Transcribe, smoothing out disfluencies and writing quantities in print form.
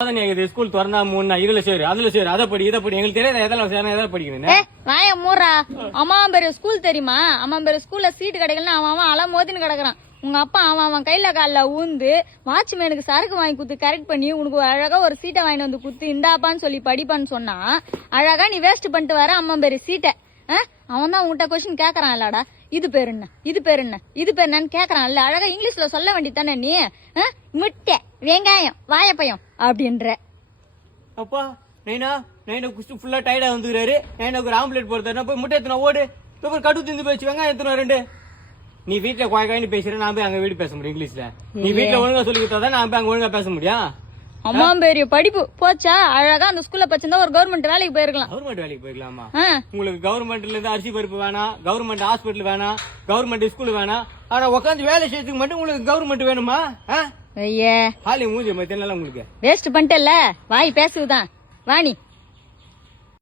School திறந்தா 3 நாள் இதுல சேரு அதுல சேரு அதை படி இதை படி எங்களுக்கு தெரியாத எதாவது படிக்கணும். வாய மூறா. அம்மா பேரு ஸ்கூல் தெரியுமா? அம்மா பேரு ஸ்கூல்ல சீட்டு கிடைக்கலன்னு அவன் அல மோதின்னு கிடக்குறான். உங்க அப்பா அவன் கையில காலில் ஊந்து வாட்ச்மேனுக்கு சரக்கு வாங்கி குத்து கரெக்ட் பண்ணி உனக்கு அழகா ஒரு சீட்டை வாங்கிட்டு வந்து குத்து இந்தாப்பான்னு சொல்லி படிப்பான்னு சொன்னா அழகா நீ வேஸ்ட் பண்ணிட்டு வர அம்மா பேரு சீட்டை. அவன் தான் உங்ககிட்ட கொஸ்டின் கேக்குறான் இல்லடா, இது பேர் என்ன இது பேர் என்ன இது பேர் என்னன்னு கேக்குறான் இல்ல, அழகா இங்கிலீஷ்ல சொல்ல வேண்டியதானே நீ. முட்டை வெங்காயம் வாழைப்பழம் அப்படின்ற. அப்பா நைனா குஸ்து ஃபுல்லா டயர்டா வந்துக்கிறாரு. நைனாக்கு ஒரு ஆம்லேட் போடுறா போய் முட்டை எத்தனை ஓடு கடு திந்து போயிடுச்சு வெங்காயம் எத்தனை 2. நீ வீட்டுல குவாய்க்காயின்னு பேசுற நான் போய் அங்க வீடு பேச முடியும் இங்கிலீஷ்ல. நீ வீட்டுல ஒழுங்கா சொல்லி கொடுத்தா நான் போய் அங்க ஒழுங்கா பேச முடியும். அம்மா பெரிய படிப்பு போச்சா அழகா அந்த ஸ்கூல்ல படிச்சிருந்தா ஒரு கவர்மெண்ட் வேலைக்கு போயிருக்கலாம். கவர்மெண்ட் வேலைக்கு போயிருக்கலாமா? உங்களுக்கு கவர்மெண்ட்ல இருந்து அரிசி பருப்பு வேணாம், கவர்மெண்ட் ஹாஸ்பிட்டல் வேணாம், கவர்மெண்ட் ஸ்கூல் வேணாம். ஆனா உட்காந்து வேலை செய்யறதுக்கு மட்டும் உங்களுக்கு கவர்மெண்ட் வேணுமா? ஐயே ஹாலி மூஞ்சி மத்திய உங்களுக்கு வேஸ்ட் பண்ணிட்டல வாய் பேசுதான் வாணி.